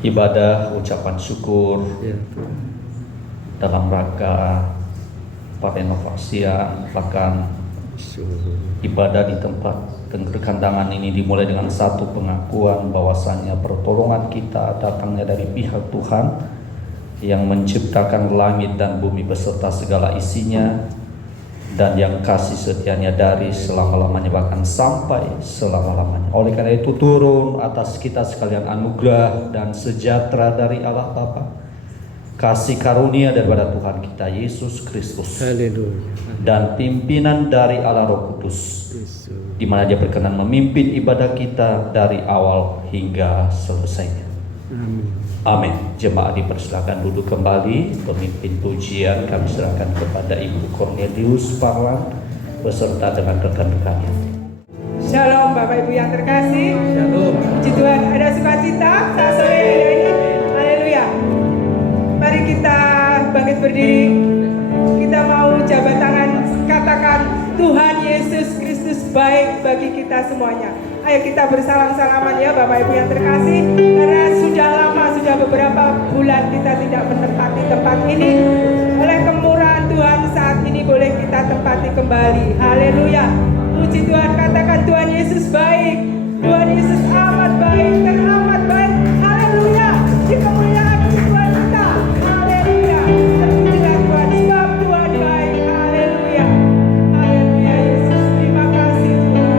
ibadah ucapan syukur dalam rangka perenovasian bahkan ibadah di tempat kekandangan ini dimulai dengan satu pengakuan bahwasannya pertolongan kita datangnya dari pihak Tuhan yang menciptakan langit dan bumi beserta segala isinya, dan yang kasih setianya dari selama-lamanya bahkan sampai selama-lamanya. Oleh karena itu turun atas kita sekalian anugerah dan sejahtera dari Allah Bapa, kasih karunia daripada Tuhan kita Yesus Kristus, dan pimpinan dari Allah Roh Kudus, di mana Dia berkenan memimpin ibadah kita dari awal hingga selesainya. Amin. Jemaat dipersilakan duduk kembali. Pemimpin pujian kami serahkan kepada Ibu Cornelius Parwan beserta dengan rekan-rekannya. Shalom Bapak Ibu yang terkasih. Shalom. Puji Tuhan, ada sukacita saat sore hari ini. Haleluya. Mari kita bangkit berdiri. Kita mau jabat tangan, katakan Tuhan Yesus Kristus baik bagi kita semuanya. Ayo kita bersalam-salaman ya Bapak Ibu yang terkasih. Karena sudah lama, sudah beberapa bulan kita tidak menempati tempat ini. Oleh kemurahan Tuhan saat ini boleh kita tempati kembali. Haleluya. Puji Tuhan, katakan Tuhan Yesus baik. Tuhan Yesus amat baik, teramat baik. Haleluya. Dikemuliakan Tuhan kita. Haleluya. Terpujilah Tuhan sebab Tuhan baik. Haleluya. Haleluya Yesus. Terima kasih Tuhan.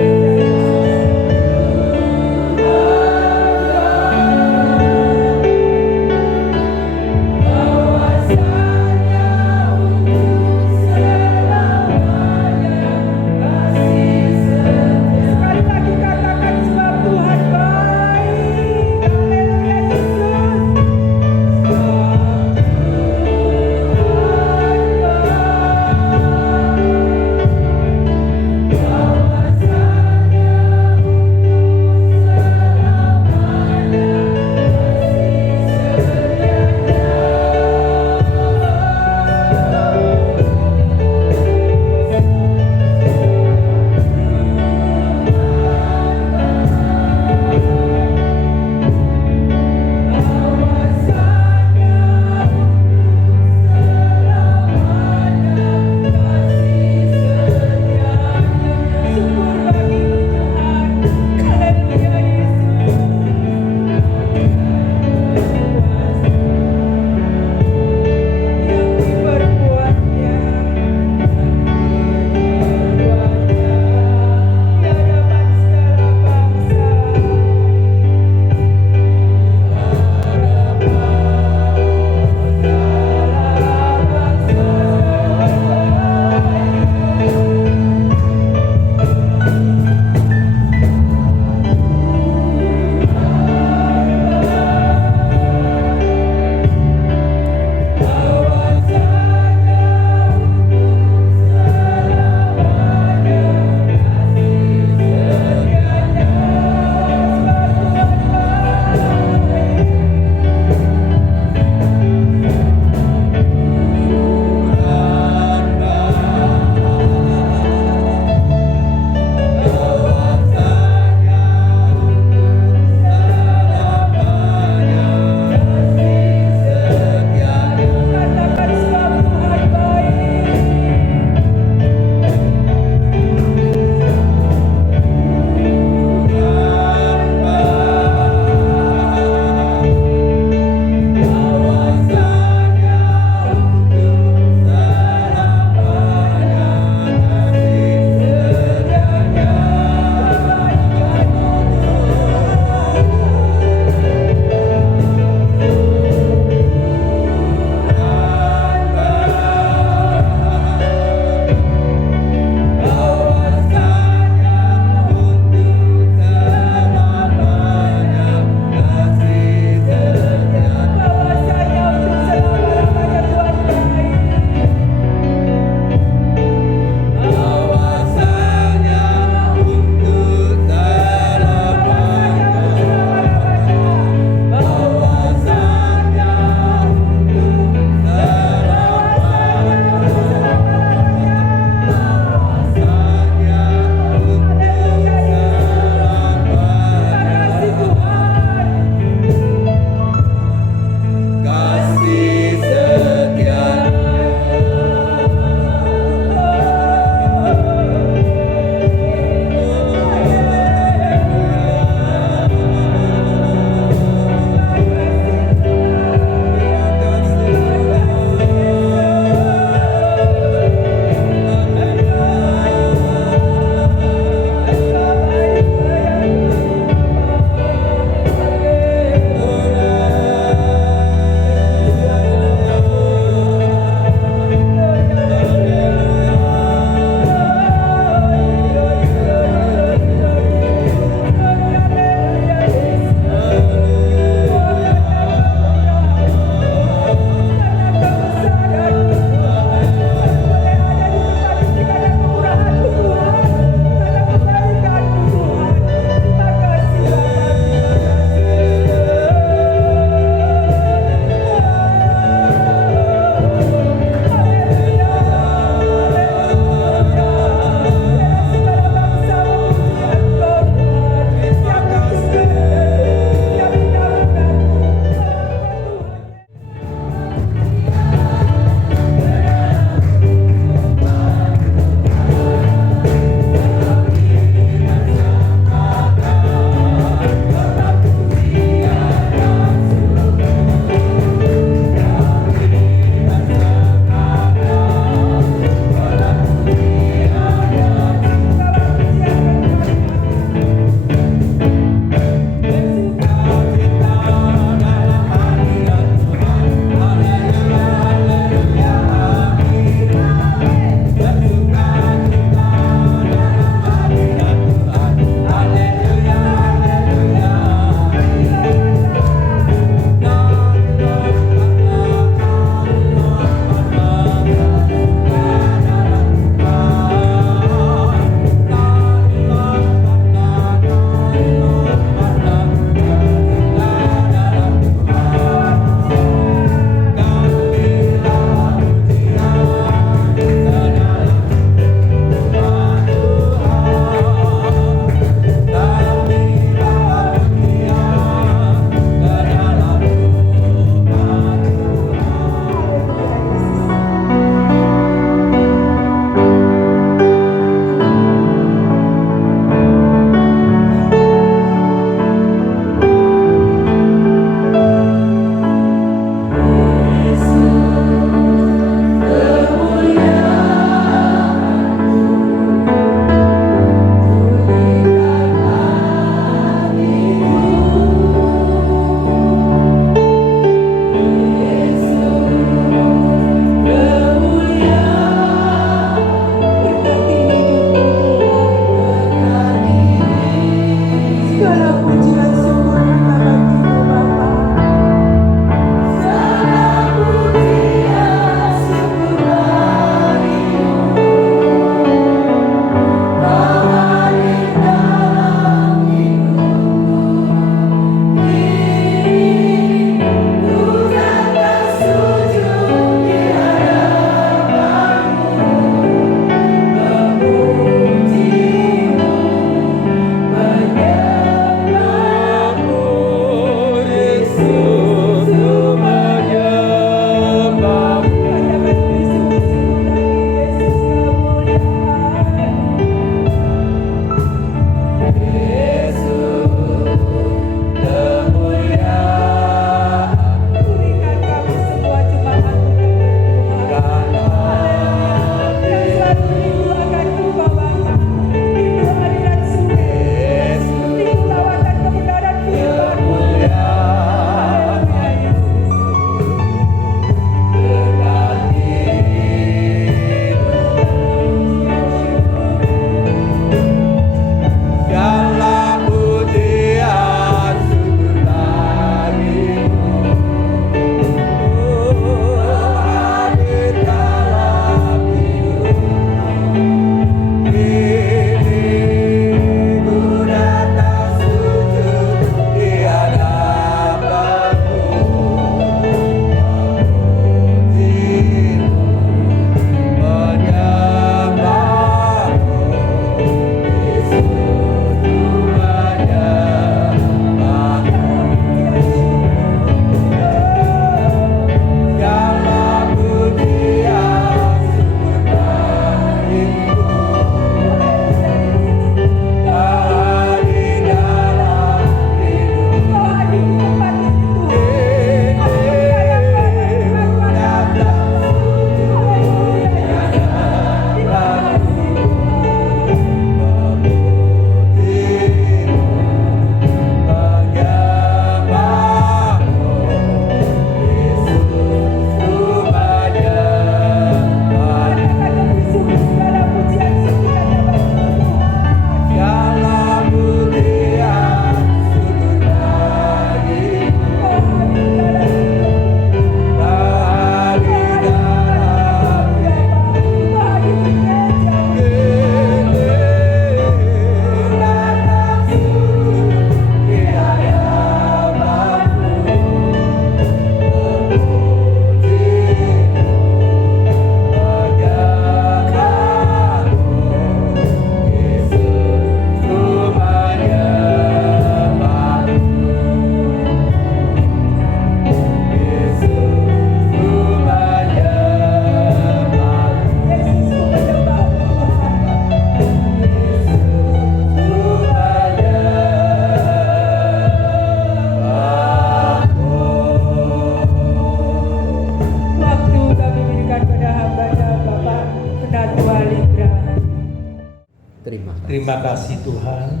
Terima kasih Tuhan,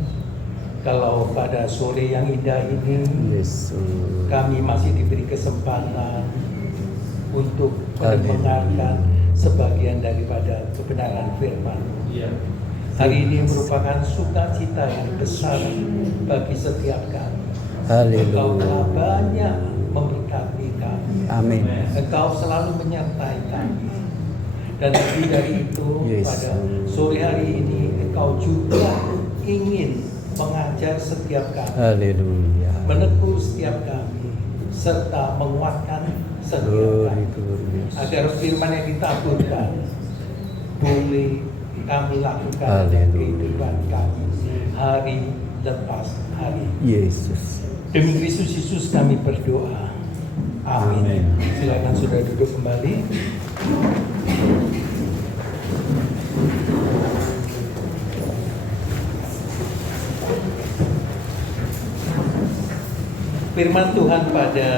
kalau pada sore yang indah ini kami masih diberi kesempatan untuk mendengarkan sebagian daripada kebenaran firman. Hari ini merupakan sukacita yang besar bagi setiap kami. Engkau telah banyak memberkati kami. Amin. Engkau selalu menyertai kami. Dan lebih dari itu, pada sore hari ini Engkau juga ingin mengajar setiap kami, Haleluya. menegur setiap kami, serta menguatkan setiap kami, agar firman yang ditaburkan boleh kami lakukan dalam kehidupan kami hari lepas hari. Yesus. Demi Kristus Yesus kami berdoa. Amin. Silakan sudah duduk kembali. Firman Tuhan pada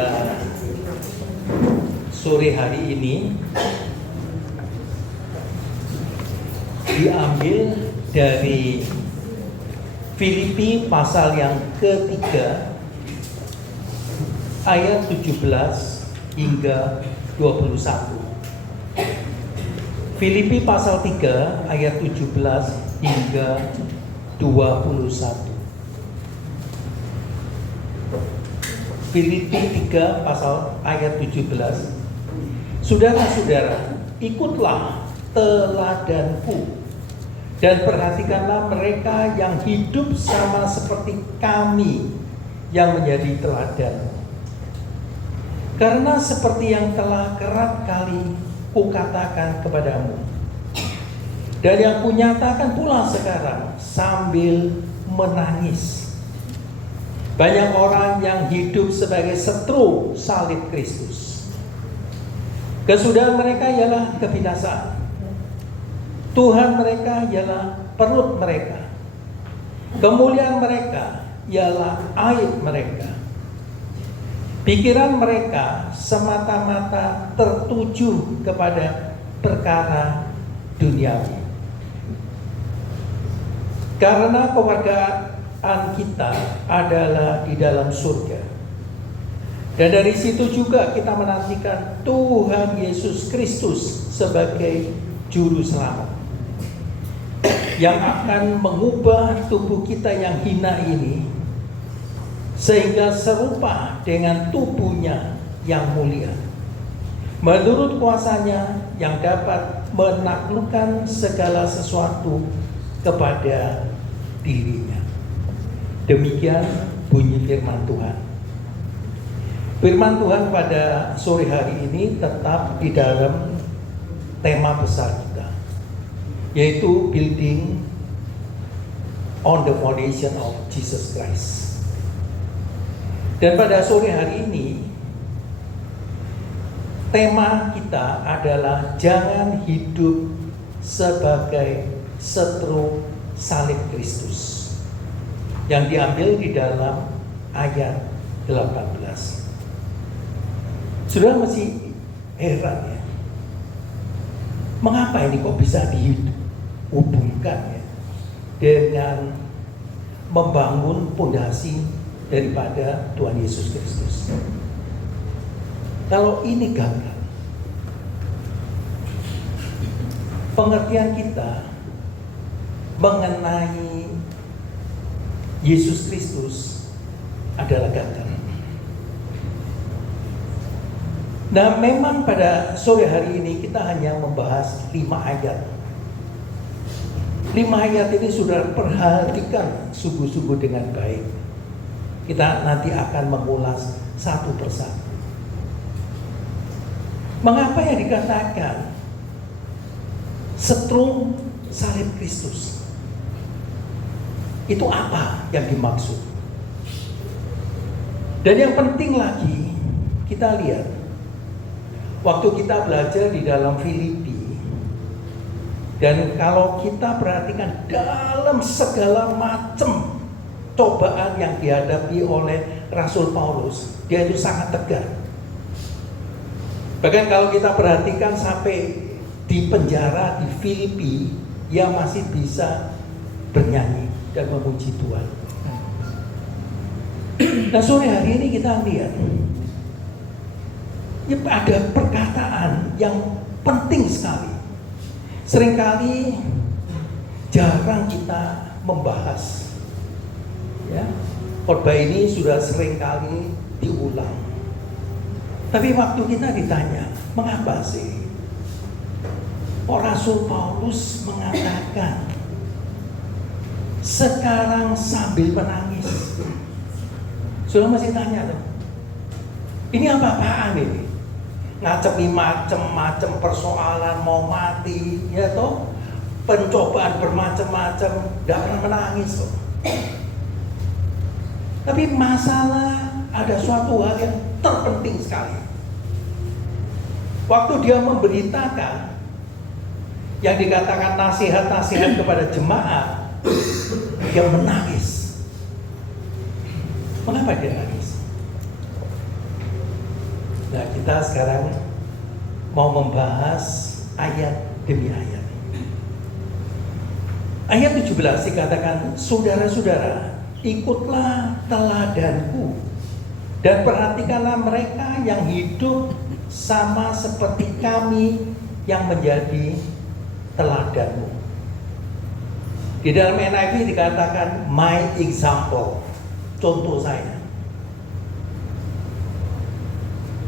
sore hari ini diambil dari Filipi pasal yang ketiga ayat 17 hingga 21. Filipi pasal 3 ayat 17 hingga 21. Filipi 3 pasal ayat 17. Saudara-saudara, ikutlah teladanku dan perhatikanlah mereka yang hidup sama seperti kami yang menjadi teladan. Karena seperti yang telah kerap kali kukatakan kepadamu, dan yang kunyatakan pula sekarang sambil menangis, banyak orang yang hidup sebagai setru salib Kristus. Kesudahan mereka ialah kebinasaan. Tuhan mereka ialah perut mereka. Kemuliaan mereka ialah aib mereka. Pikiran mereka semata-mata tertuju kepada perkara duniawi. Karena kewargaan kita adalah di dalam surga. Dan dari situ juga kita menantikan Tuhan Yesus Kristus sebagai juru selamat, yang akan mengubah tubuh kita yang hina ini sehingga serupa dengan tubuhnya yang mulia, menurut kuasanya yang dapat menaklukkan segala sesuatu kepada dirinya. Demikian bunyi firman Tuhan. Firman Tuhan pada sore hari ini tetap di dalam tema besar kita, yaitu building on the foundation of Jesus Christ. Dan pada sore hari ini tema kita adalah jangan hidup sebagai setru salib Kristus, yang diambil di dalam ayat 18. Sudah masih heran ya, mengapa ini kok bisa dihubungkan ya dengan membangun pondasi daripada Tuhan Yesus Kristus. Kalau ini gagal, pengertian kita mengenai Yesus Kristus adalah gagal. Nah, memang pada sore hari ini kita hanya membahas 5 ayat. 5 ayat ini sudah perhatikan sungguh-sungguh dengan baik. Kita nanti akan mengulas satu persatu. Mengapa yang dikatakan setru salib Kristus? Itu apa yang dimaksud? Dan yang penting lagi, kita lihat waktu kita belajar di dalam Filipi, dan kalau kita perhatikan dalam segala macam cobaan yang dihadapi oleh Rasul Paulus, dia itu sangat tegar. Bahkan kalau kita perhatikan sampai di penjara di Filipi, dia masih bisa bernyanyi. dan memuji Tuhan. Nah, sore hari ini kita lihat ya, ada perkataan yang penting sekali. Seringkali jarang kita membahas. Ya, khotbah ini sudah seringkali diulang. Tapi waktu kita ditanya, mengapa sih Rasul Paulus mengatakan sekarang sambil menangis? Sudah masih tanya tuh, ini apa-apaan ini? Ngacepi macam-macam persoalan, mau mati, ya toh, pencobaan bermacam-macam, tidak pernah menangis toh. Tapi masalah ada suatu hal yang terpenting sekali. Waktu dia memberitakan yang dikatakan nasihat-nasihat kepada jemaat, dia menangis. Mengapa dia nangis? Nah, kita sekarang mau membahas ayat demi ayat. Ayat 17 dikatakan, saudara-saudara, ikutlah teladanku dan perhatikanlah mereka yang hidup sama seperti kami yang menjadi teladanmu. Di dalam NIV dikatakan my example, contoh saya.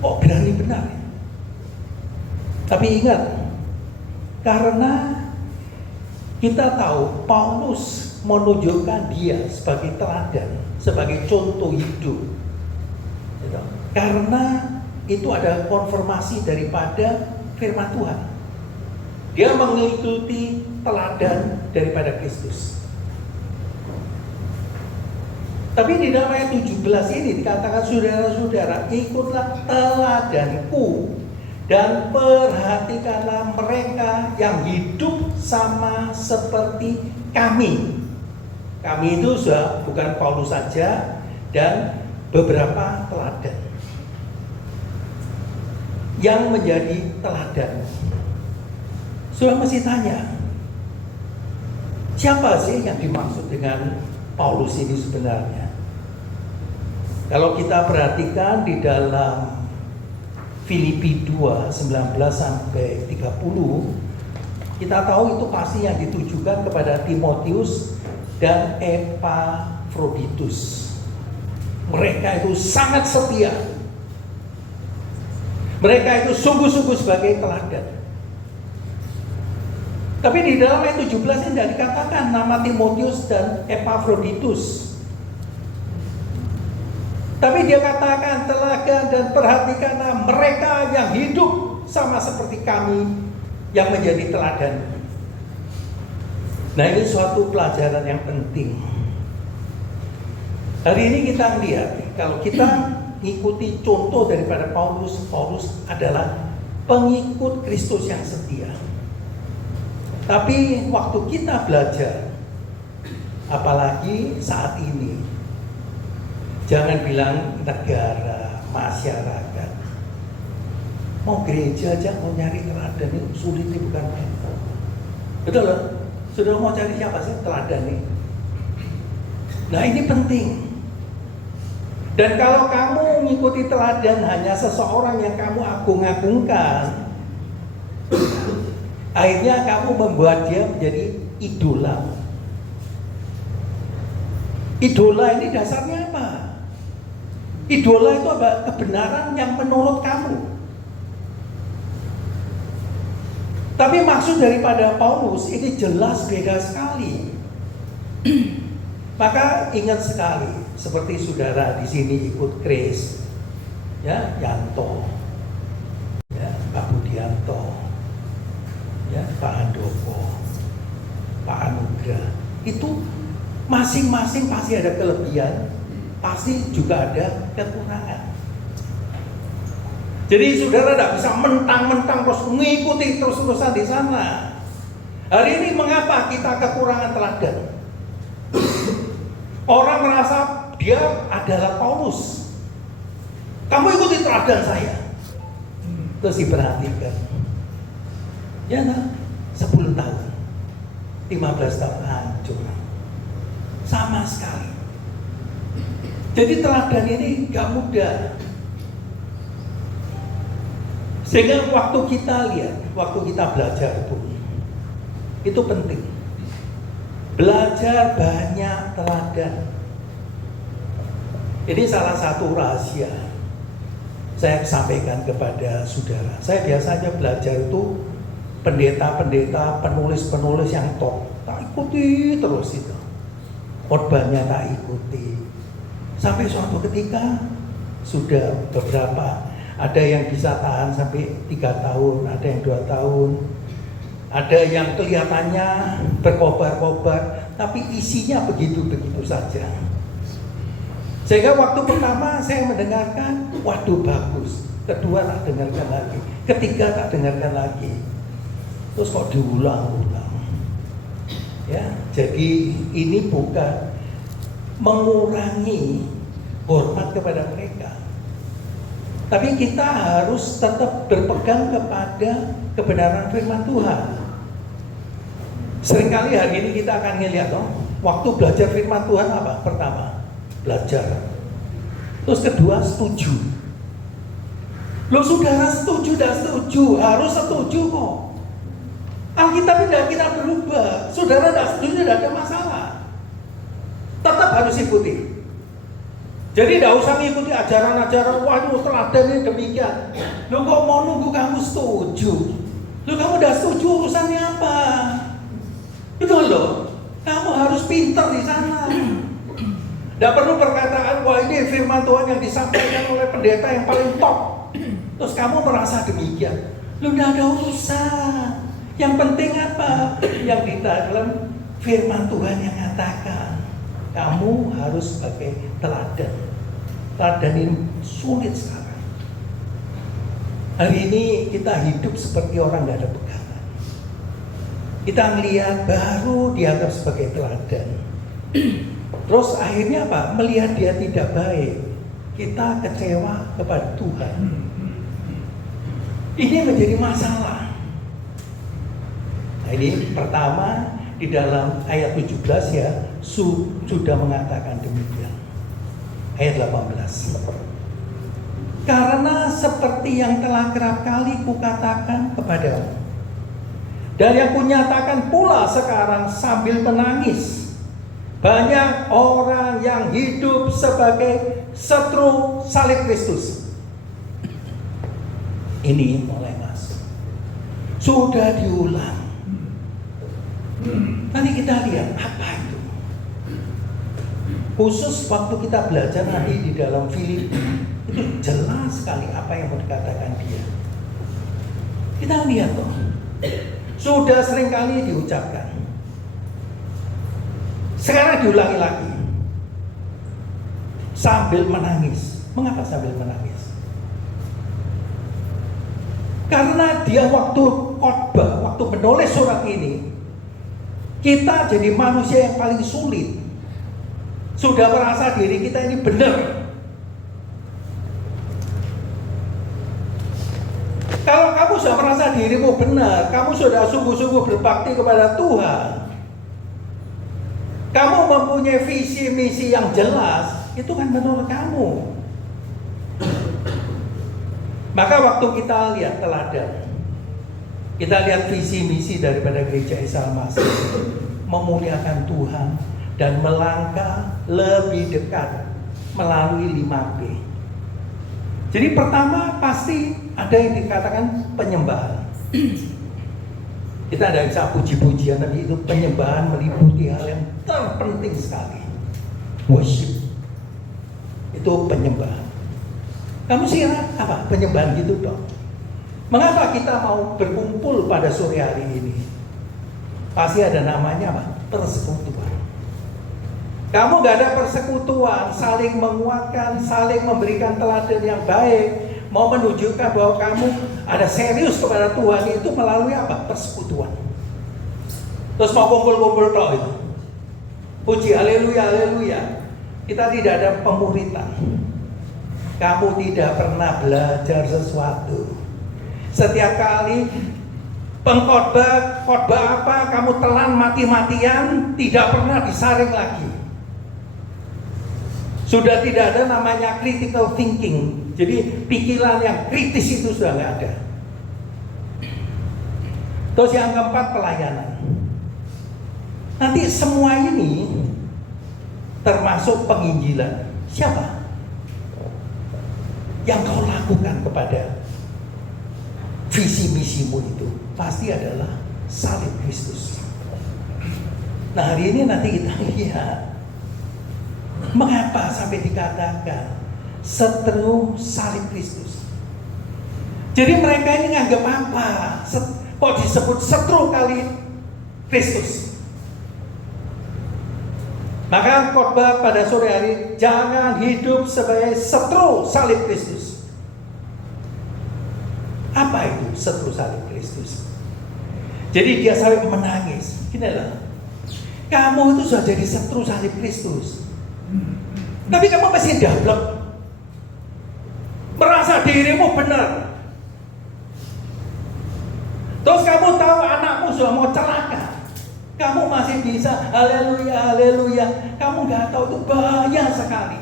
Oh, berani benar. Tapi ingat, karena kita tahu Paulus menunjukkan dia sebagai teladan, sebagai contoh hidup. Karena itu ada konfirmasi daripada firman Tuhan. Dia mengikuti teladan daripada Kristus. Tapi di dalam ayat 17 ini dikatakan, saudara-saudara, ikutlah teladanku dan perhatikanlah mereka yang hidup sama seperti kami. Kami itu sudah bukan Paulus saja dan beberapa teladan yang menjadi teladan. Sudah mesti tanya, siapa sih yang dimaksud dengan Paulus ini sebenarnya? Kalau kita perhatikan di dalam Filipi 2, 19 sampai 30, kita tahu itu pasti yang ditujukan kepada Timotius dan Epafroditus. Mereka itu sangat setia. Mereka itu sungguh-sungguh sebagai teladan. Tapi di dalam ayat 17 ini tidak dikatakan nama Timotius dan Epafroditus. Tapi dia katakan teladan dan perhatikanlah mereka yang hidup sama seperti kami yang menjadi teladan. Nah, ini suatu pelajaran yang penting. Hari ini kita lihat, kalau kita mengikuti contoh daripada Paulus, Paulus adalah pengikut Kristus yang setia. Tapi waktu kita belajar, apalagi saat ini, jangan bilang negara, masyarakat, mau gereja aja mau nyari teladan itu sulit, ini bukan main. Betul loh? Sudah mau cari siapa sih teladan ini? Nah, ini penting. Dan kalau kamu mengikuti teladan hanya seseorang yang kamu agung-agungkan, akhirnya kamu membuat dia menjadi idola. Idola ini dasarnya apa? Idola itu apa? Kebenaran yang menurut kamu. Tapi maksud daripada Paulus ini jelas beda sekali. Maka ingat sekali, seperti saudara di sini ikut Kris, ya, Yanto, ya, Pak Budianto, ya, Pak Handoko, Pak Anugrah, itu masing-masing pasti ada kelebihan, pasti juga ada kekurangan. Jadi saudara tidak bisa mentang-mentang terus mengikuti terus-terusan di sana. Hari ini mengapa kita kekurangan teladan? Orang merasa dia adalah Paulus. Kamu ikuti teladan saya. Terus diperhatikan. Ya, 10 tahun, 15 tahun hancur. Sama sekali. Jadi teladan ini gak mudah. Sehingga waktu kita lihat, waktu kita belajar pun, itu penting. Belajar banyak teladan. Ini salah satu rahasia saya sampaikan kepada saudara. Saya biasanya belajar itu pendeta-pendeta, penulis-penulis yang top, tak ikuti terus itu. Khotbahnya tak ikuti. Sampai suatu ketika sudah beberapa, ada yang bisa tahan sampai 3 tahun, ada yang 2 tahun, ada yang kelihatannya berkobar-kobar, tapi isinya begitu-begitu saja. Sehingga waktu pertama saya mendengarkan, waduh bagus. Kedua tak dengarkan lagi, ketiga tak dengarkan lagi. Terus kok diulang-ulang. Ya, jadi ini bukan mengurangi hormat kepada mereka, tapi kita harus tetap berpegang kepada kebenaran firman Tuhan. Seringkali hari ini kita akan ngeliat waktu belajar firman Tuhan apa? Pertama, belajar. Terus kedua, setuju. Loh saudara, setuju dan setuju, harus setuju kok. Alkitab tidak kita berubah. Saudara tidak setuju, tidak ada masalah. Tetap harus ikuti. Jadi tidak usah mengikuti ajaran-ajaran, waduh teladan ini demikian. Loh kok mau nunggu kamu setuju? Loh kamu udah setuju, urusannya apa? Itu loh, kamu harus pintar di sana. Tidak perlu perkataan, wah ini firman Tuhan yang disampaikan oleh pendeta yang paling top. Terus kamu merasa demikian. Loh tidak ada urusan. Yang penting apa? Yang di dalam firman Tuhan yang katakan. Kamu harus sebagai teladan. Teladan ini sulit sekarang. Hari ini kita hidup seperti orang tidak ada pegangan. Kita melihat baru dianggap sebagai teladan. Terus akhirnya apa? Melihat dia tidak baik, kita kecewa kepada Tuhan. Ini menjadi masalah. Nah, ini pertama di dalam ayat 17 ya sudah mengatakan demikian. Ayat 18. Karena seperti yang telah kerap kali kukatakan kepadamu, dan yang kunyatakan pula sekarang sambil menangis, banyak orang yang hidup sebagai setru salib Kristus. Ini mulai masuk. Sudah diulang. Nanti kita lihat apa itu. Khusus waktu kita belajar nanti di dalam Filipi, itu jelas sekali apa yang mau dikatakan dia. Kita lihat toh. Sudah sering kali diucapkan. Sekarang diulangi lagi. Sambil menangis. Mengapa sambil menangis? Karena dia waktu khotbah, waktu menulis surat ini, kita jadi manusia yang paling sulit. Sudah merasa diri kita ini benar. Kalau kamu sudah merasa dirimu benar, kamu sudah sungguh-sungguh berbakti kepada Tuhan, kamu mempunyai visi misi yang jelas, itu kan menurut kamu. Maka waktu kita lihat teladan, kita lihat visi misi daripada gereja Isa Al-Masih, memuliakan Tuhan dan melangkah lebih dekat melalui 5P. Jadi pertama pasti ada yang dikatakan penyembahan. Kita tidak bisa puji-pujian, tapi itu penyembahan meliputi hal yang terpenting sekali. Worship. Itu penyembahan. Kamu kira apa penyembahan gitu dong? Mengapa kita mau berkumpul pada sore hari ini? Pasti ada namanya apa? Persekutuan. Kamu gak ada persekutuan, saling menguatkan, saling memberikan teladan yang baik, mau menunjukkan bahwa kamu ada serius kepada Tuhan, itu melalui apa? Persekutuan. Terus mau kumpul-kumpul toh itu. Puji haleluya, haleluya. Kita tidak ada pemuritan. Kamu tidak pernah belajar sesuatu. Setiap kali pengkhotbah, khotbah apa, kamu telan mati-matian, tidak pernah disaring lagi. Sudah tidak ada namanya critical thinking. Jadi pikiran yang kritis itu sudah nggak ada. Terus yang keempat, pelayanan. Nanti semua ini termasuk penginjilan. Siapa yang kau lakukan kepada visi misimu itu? Pasti adalah salib Kristus. Nah, hari ini nanti kita lihat mengapa sampai dikatakan seteru salib Kristus. Jadi mereka ini nganggap apa? Kok disebut seteru kali Kristus? Maka khotbah pada sore hari, jangan hidup sebagai seteru salib Kristus. Apa itu seteru salib Kristus? Jadi dia sampai menangis. Ginilah, kamu itu sudah jadi seteru salib Kristus, tapi kamu masih dablek, merasa dirimu benar. Terus kamu tahu anakmu sudah mau celaka, kamu masih bisa haleluya, haleluya. Kamu nggak tahu itu bahaya sekali.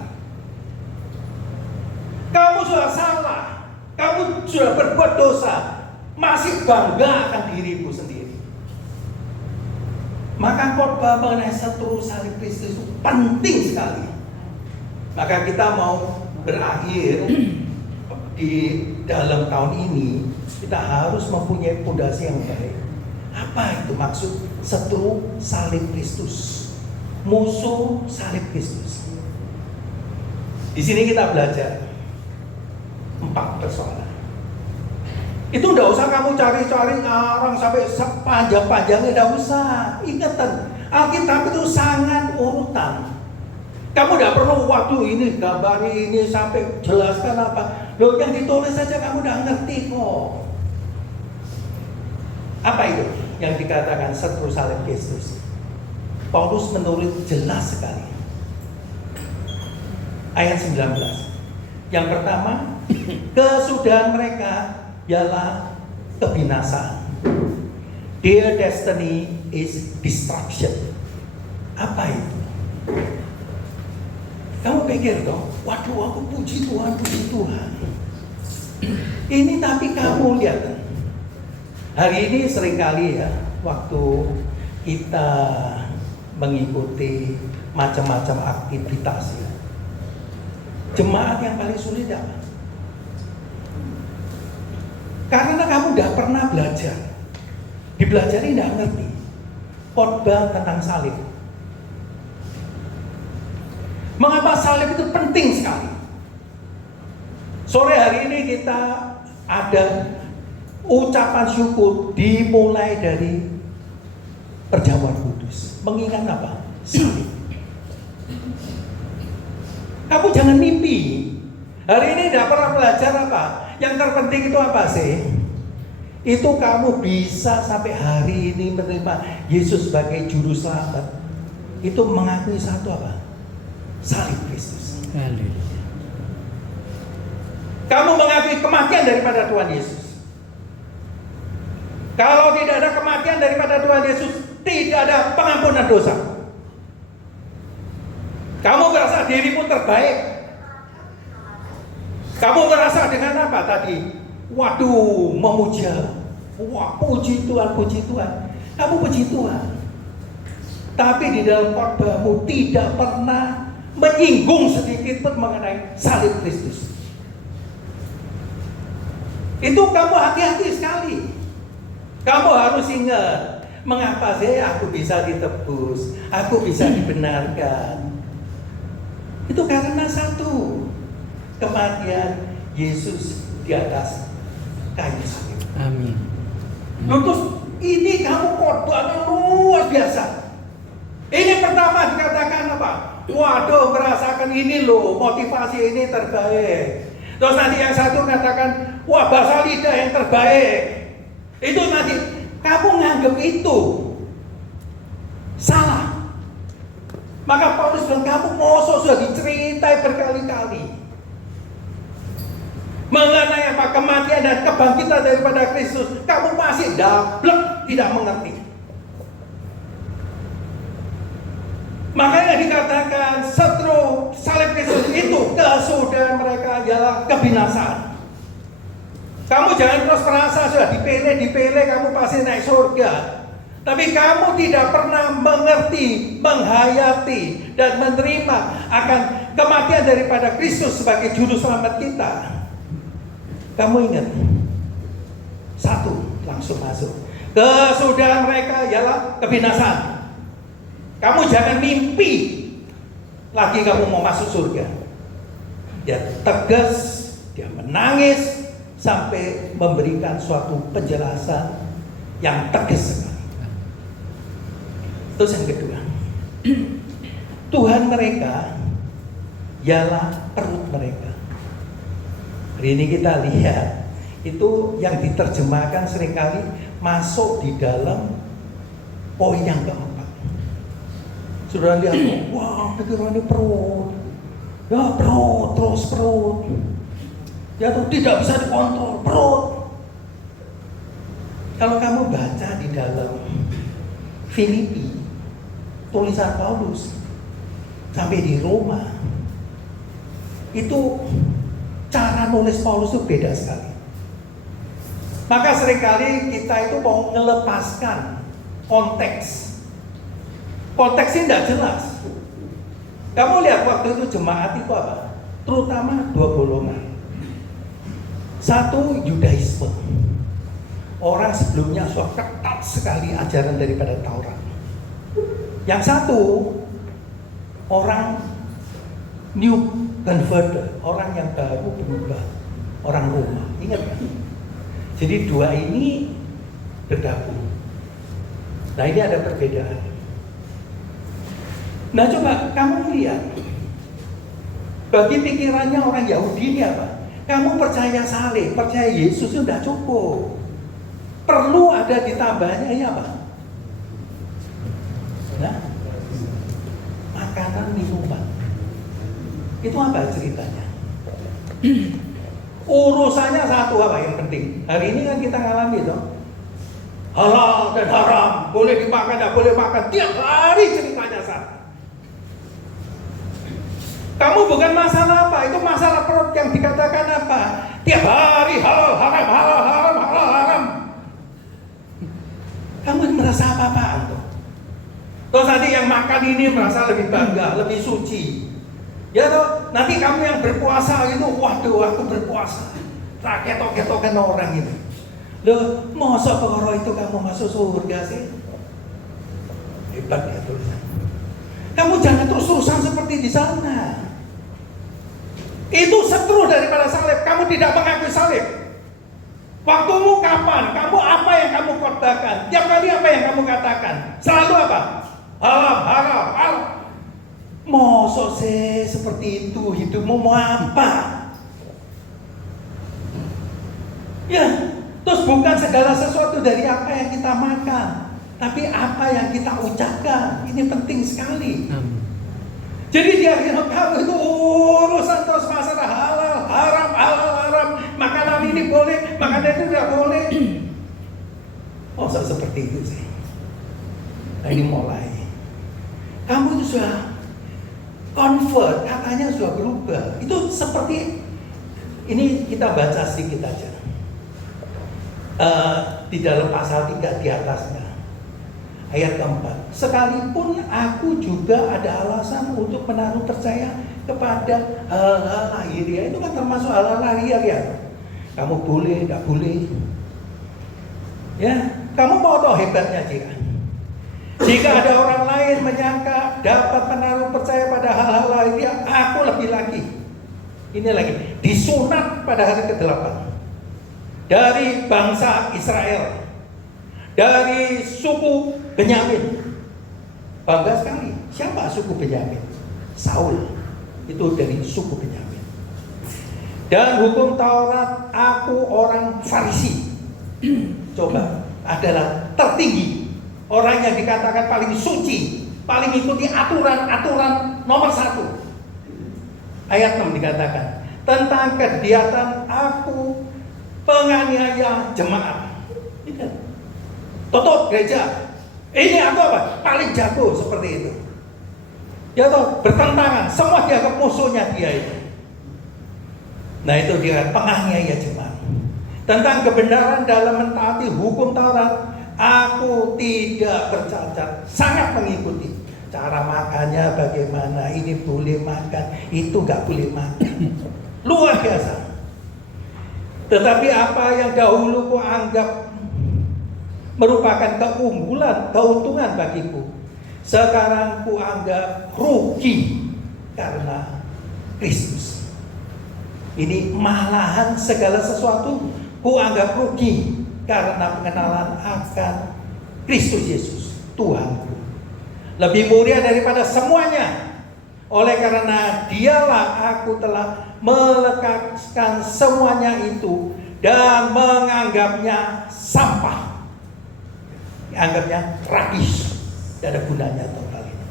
Kamu sudah salah, kamu sudah berbuat dosa, masih bangga akan dirimu sendiri. Maka khotbah mengenai seteru salib Kristus itu penting sekali. Maka kita mau berakhir di dalam tahun ini, kita harus mempunyai fondasi yang baik. Apa itu maksud seteru salib Kristus? Musuh salib Kristus. Di sini kita belajar 4 persoalan. Itu enggak usah kamu cari-cari orang sampai sepanjang-panjangnya, enggak usah. Ingatan, Alkitab itu sangat urutan. Kamu enggak perlu waktu ini gambar ini sampai jelaskan apa. Loh, yang ditulis saja kamu udah ngerti kok. Apa itu yang dikatakan seteru salib Kristus? Paulus menulis jelas sekali. Ayat 19. Yang pertama, kesudahan mereka ialah kebinasaan. Their destiny is destruction. Apa itu? Kamu pikir dong, waduh aku puji Tuhan, puji Tuhan. Ini tapi kamu lihat, hari ini seringkali ya, waktu kita mengikuti macam-macam aktivitas ya, jemaat yang paling sulit apa? Karena kamu udah pernah belajar, dibelajari tidak ngerti khotbah tentang salib. Mengapa salib itu penting sekali? Sore hari ini kita ada ucapan syukur dimulai dari perjamuan kudus. Mengingat apa? Salib. Kamu jangan mimpi. Hari ini tidak pernah belajar apa? Yang terpenting itu apa sih? Itu kamu bisa sampai hari ini menerima Yesus sebagai juru selamat. Itu mengakui satu apa? Salib Kristus. Kamu mengakui kematian daripada Tuhan Yesus. Kalau tidak ada kematian daripada Tuhan Yesus, tidak ada pengampunan dosa. Kamu merasa dirimu terbaik. Kamu merasa dengan apa tadi? Waduh, memuja. Wah, puji Tuhan, puji Tuhan. Kamu puji Tuhan. Tapi di dalam khotbahmu tidak pernah menyinggung sedikit pun mengenai salib Kristus. Itu kamu hati-hati sekali. Kamu harus ingat, mengapa sih aku bisa ditebus, aku bisa dibenarkan. Itu karena satu, kematian Yesus di atas kayu salib. Amin. Terus ini kamu khotbahnya luar biasa. Ini pertama dikatakan apa? Waduh, merasakan ini loh, motivasi ini terbaik. Terus nanti yang satu mengatakan, wah bahasa lidah yang terbaik. Itu nanti kamu nganggap itu salah. Maka Paulus bilang, kamu mosok sudah diceritai berkali-kali mengenai apa kematian dan kebangkitan daripada Kristus, kamu masih dablek, tidak mengerti. Makanya dikatakan seteru salib Kristus itu kesudahan mereka ialah kebinasaan. Kamu jangan terus merasa sudah dipilih kamu pasti naik surga. Tapi kamu tidak pernah mengerti, menghayati, dan menerima akan kematian daripada Kristus sebagai juru selamat kita. Kamu ingat, satu langsung masuk. Kesudahan mereka ialah kebinasaan. Kamu jangan mimpi lagi kamu mau masuk surga. Dia tegas, dia menangis sampai memberikan suatu penjelasan yang tegas sekali. Terus yang kedua, Tuhan mereka ialah perut mereka. Hari ini kita lihat itu yang diterjemahkan seringkali masuk di dalam poin yang keempat. Sudah lihat, wah pikirannya perut, ya perut, terus perut, ya tuh tidak bisa dikontrol perut. Kalau kamu baca di dalam Filipi, tulisan Paulus sampai di Roma, itu cara nulis Paulus itu beda sekali. Maka seringkali kita itu mau melepaskan konteks. Konteksnya tidak jelas. Kamu lihat waktu itu jemaat itu apa? Terutama dua golongan. Satu, Yudaisme. Orang sebelumnya sudah ketat sekali ajaran daripada Taurat. Yang satu, orang new converted, orang yang baru berubah, orang Roma. Ingat kan? Jadi dua ini bergabung. Nah ini ada perbedaan. Nah coba kamu lihat, bagi pikirannya orang Yahudi ini apa? Kamu percaya salib, percaya Yesus sudah cukup. Perlu ada ditambahnya ya apa? Nah, makanan minuman. Itu apa ceritanya? Urusannya satu apa yang penting? Hari ini kan kita ngalami itu halal dan haram, boleh dimakan, tidak boleh makan. Tiap hari ceritanya satu. Kamu bukan masalah apa, itu masalah perut yang dikatakan apa? Tiap hari halal, haram, halal, haram, halal, haram. Kamu merasa apa-apaan tuh? Terus nanti yang makan ini merasa lebih bangga, lebih suci. Ya toh, nanti kamu yang berpuasa itu, waduh aku berpuasa. Raketok-ketokan orang itu. Loh, masa perkara itu kamu masuk surga sih? Hebat ya tulisan. Kamu jangan terus-terusan seperti di sana. Itu seteru daripada salib. Kamu tidak mengakui salib. Waktumu kapan? Kamu apa yang kamu khotbahkan? Tiap kali apa yang kamu katakan? Selalu apa? Haram, haram, haram. Mosok sih seperti itu hidupmu mau apa? Ya, terus bukan segala sesuatu dari apa yang kita makan, tapi apa yang kita ucapkan. Ini penting sekali. Jadi dia bilang kamu itu urusan terus masalah halal, haram, halal, haram. Makanan ini boleh, makanan itu tidak boleh. Mosok seperti itu sih. Nah ini mulai. Kamu itu sudah convert, katanya sudah berubah. Itu seperti ini kita baca sedikit aja. Di dalam pasal 3 di atasnya. Ayat keempat. Sekalipun aku juga ada alasan untuk menaruh percaya kepada hal-hal lahiriah. Itu kan termasuk hal-hal lahiriah ya. Kamu boleh, tidak boleh. Ya, kamu mau tahu hebatnya jika ada orang lain menyangka dapat menaruh percaya pada hal-hal lahiriah, aku lebih lagi. Ini lagi disunat pada hari ke-8 dari bangsa Israel, dari suku Benyamin. Bangga sekali. Siapa suku Benyamin? Saul. Itu dari suku Benyamin. Dan hukum Taurat, aku orang Farisi. Coba, adalah tertinggi. Orang yang dikatakan paling suci, paling ikuti aturan-aturan nomor 1. Ayat 6 dikatakan, tentang kegiatan aku penganiaya jemaat. Tutup gereja. Ini aku apa? Paling jago seperti itu. Ya toh, bertentangan, semua dianggap musuhnya dia itu. Nah itu dia penganiaya jemaat. Tentang kebenaran dalam mentaati hukum Taurat, aku tidak bercacat, sangat mengikuti. Cara makannya bagaimana, ini boleh makan, itu nggak boleh makan. Luar biasa. Tetapi apa yang dahulu ku anggap merupakan keunggulan, keuntungan bagiku, sekarang ku anggap rugi karena Kristus. Ini malahan segala sesuatu ku anggap rugi karena pengenalan akan Kristus Yesus, Tuhanku. Lebih mulia daripada semuanya. Oleh karena dialah aku telah melekatkan semuanya itu dan menganggapnya sampah. Anggapnya ragis, tidak ada gunanya total ini.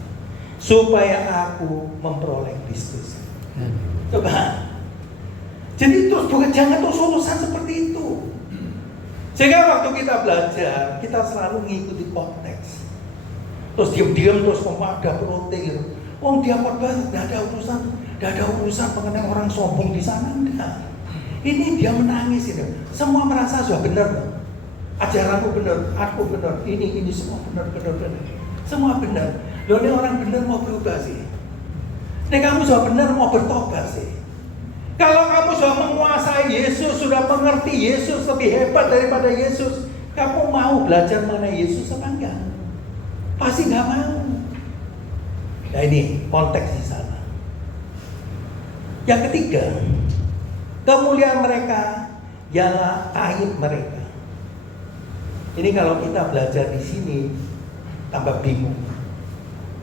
Supaya aku memperoleh Kristus. Coba. Jadi terus jangan terus urusan seperti itu. Sehingga waktu kita belajar, kita selalu mengikuti konteks. Terus diam-diam terus ada protein. Oh dia khotbah tidak ada urusan mengenai orang sombong di sana, enggak. Ini dia menangis ini. Semua merasa sudah benar. Ajaranku benar, aku benar, ini semua benar. Semua benar. Loh ini orang benar mau berubah sih. Ini kamu sudah benar mau bertobat sih. Kalau kamu sudah menguasai Yesus, sudah mengerti Yesus lebih hebat daripada Yesus, kamu mau belajar mengenai Yesus apa enggak? Pasti enggak mau. Nah ini konteks di sana. Yang ketiga, kemuliaan mereka ialah aib mereka. Ini kalau kita belajar di sini tambah bingung.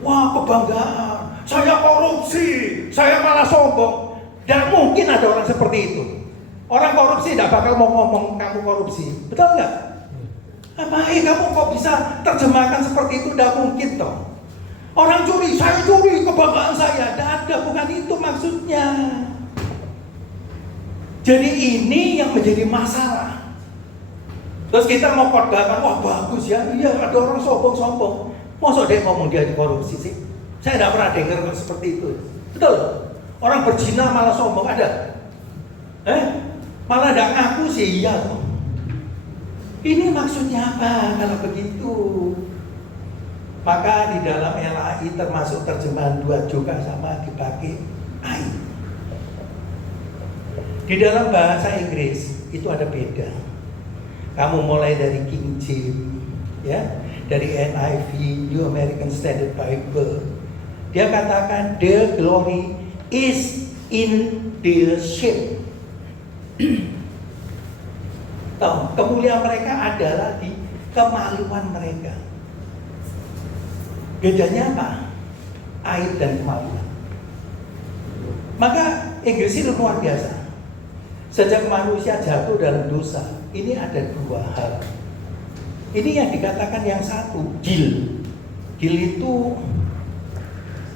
Wah kebanggaan, saya korupsi, saya malah sombong. Tidak mungkin ada orang seperti itu. Orang korupsi tidak bakal mau ngomong kamu korupsi, betul nggak? Apa kamu kok bisa terjemahkan seperti itu? Tidak mungkin toh. Orang curi, saya curi, kebanggaan saya. Tidak ada, bukan itu maksudnya. Jadi ini yang menjadi masalah. Terus kita mau khotbahkan, wah bagus ya, iya ada orang sombong-sombong. Masa dia ngomong dia dikorupsi sih? Saya tidak pernah dengar seperti itu. Betul? Orang berzina malah sombong, ada? Malah tidak ngaku sih, iya toh. Ini maksudnya apa kalau begitu? Maka di dalam LAI termasuk terjemahan 2 juga sama dipakai aib. Di dalam bahasa Inggris itu ada beda. Kamu mulai dari King James, ya, dari NIV, New American Standard Bible, dia katakan the glory is in the shame. Tahu, kemuliaan mereka adalah di kemaluan mereka. Bedanya apa? Aib dan kemaluan. Maka Inggris itu luar biasa. Sejak manusia jatuh dalam dosa, ini ada 2 hal. Ini yang dikatakan yang satu, gil. Gil itu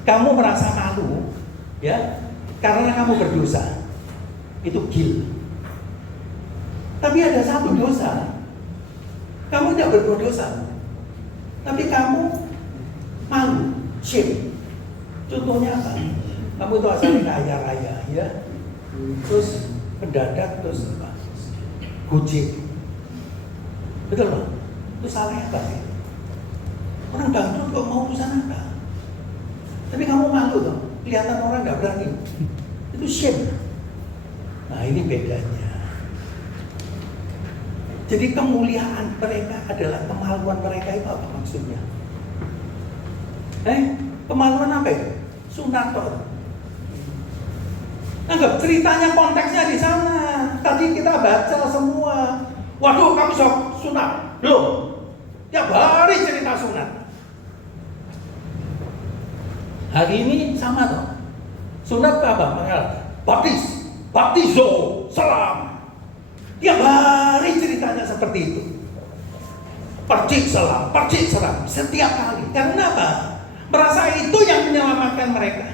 kamu merasa malu, ya, karena kamu berdosa. Itu gil. Tapi ada satu dosa. Kamu tidak berbuat dosa, tapi kamu malu, shame. Contohnya apa? Kamu itu asalnya kaya raya, ya. Terus mendadak terus apa? Gojek. Betul loh? Itu salah apa sih? Orang dangdut kok mau urusan apa? Tapi kamu malu loh. Kelihatan orang nggak berani. Itu shame. Nah ini bedanya. Jadi kemuliaan mereka adalah kemaluan mereka itu apa maksudnya? Kemaluan apa itu? Sunator. Anggap ceritanya konteksnya di sana. Tadi kita baca semua. Waduh, kamu sunat? Belum. Tiap hari cerita sunat. Hari ini sama toh. Sunat apa? Baptis, baptizo, selam. Tiap hari ceritanya seperti itu. Percik selam. Setiap kali. Karena apa? Merasa itu yang menyelamatkan mereka.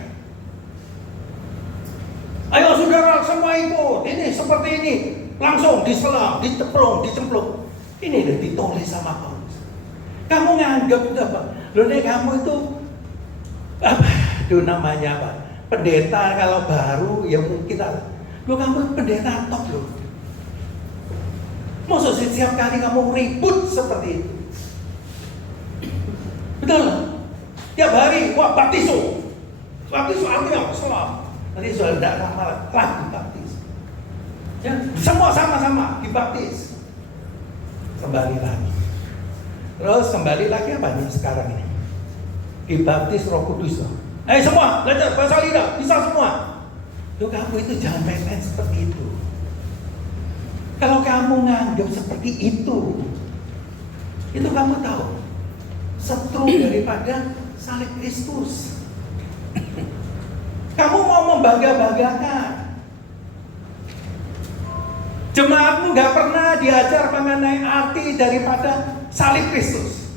Ayo saudara semua ikut. Ini seperti ini. Langsung diselam, dicemplung. Ini udah ditulis sama Paulus. Kamu nganggap itu apa? Loh nih kamu itu apa? Itu namanya apa? Pendeta kalau baru ya mungkin lo kamu pendeta top loh. Maksud setiap kali kamu ribut seperti itu. Betul? Tiap hari, wah baptiso. Baptiso artinya salah. Nanti sudah tidak lama lagi baptis. Ya, semua sama-sama dibaptis. Kembali lagi. Terus kembali lagi apa nih sekarang ini? Dibaptis Roh Kudus loh. Semua belajar bahasa lidah, bisa semua. Loh kamu itu jangan main-main seperti itu. Kalau kamu nganggap seperti itu kamu tahu setru daripada salib Kristus. Kamu mau membangga-banggakan. Jemaatmu gak pernah diajar mengenai arti daripada salib Kristus.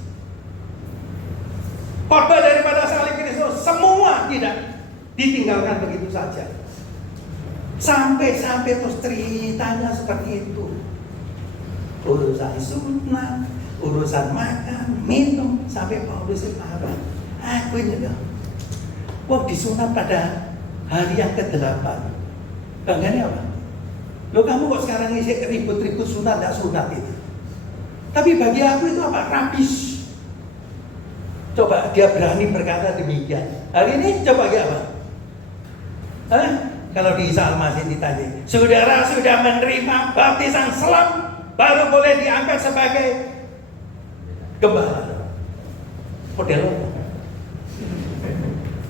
Khotbah daripada salib Kristus semua tidak ditinggalkan begitu saja. Sampai terus ceritanya seperti itu. Urusan sunat, urusan makan, minum, sampai Paulus marah. Aku ini loh. Wah disunat pada hari yang ke-8. Bangganya apa? Loh kamu kok sekarang ngisi ribut-ribut sunat, tidak sunat itu. Tapi bagi aku itu apa? Rabis. Coba dia berani berkata demikian. Hari ini coba ya apa? Kalau di Isa Al-Masih ditanya, saudara sudah menerima baptisan selam, baru boleh diangkat sebagai gembala. Model apa?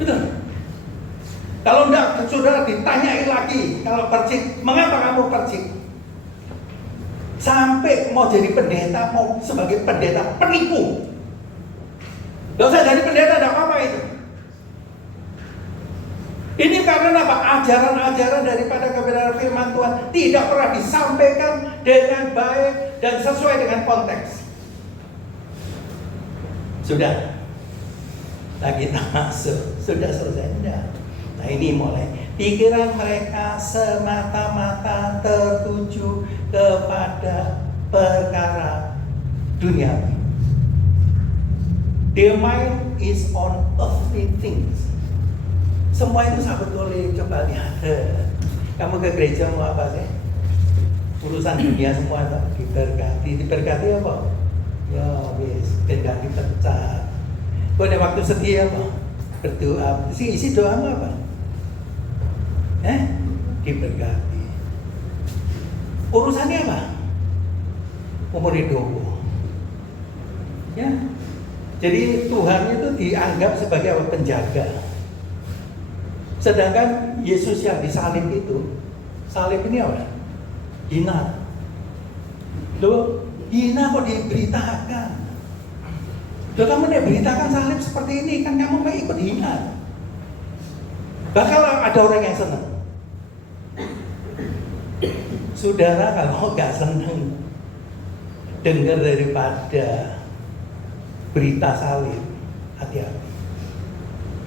Betul. Kalau enggak, saudara ditanyai lagi, kalau percik, mengapa kamu percik? Sampai mau jadi pendeta, mau sebagai pendeta penipu. Gak usah jadi pendeta, ada apa-apa itu. Ini karena apa? Ajaran-ajaran daripada kebenaran firman Tuhan tidak pernah disampaikan dengan baik dan sesuai dengan konteks. Sudah. Nah kita masuk. Sudah selesai. Sudah. Nah ini mulai. Pikiran mereka semata-mata tertuju kepada perkara duniawi. Their mind is on earthly things. Semua itu sahabat boleh coba lihat. Kamu ke gereja mau apa sih? Urusan dunia semua diberkati. Diberkati apa? Ya wis, tidak dipecat. Pada waktu setia apa? Berdoa. Isi doamu apa? Diberkati. Urusannya apa? Umur hidup. Ya. Jadi Tuhan itu dianggap sebagai penjaga. Sedangkan Yesus yang disalib itu, salib ini apa? Hina. Loh, hina kok diberitakan? Loh kamu diberitakan salib seperti ini, kan kamu mau ikut hina. Bakal ada orang yang senang. Saudara kalau gak senang dengar daripada berita salib, hati-hati.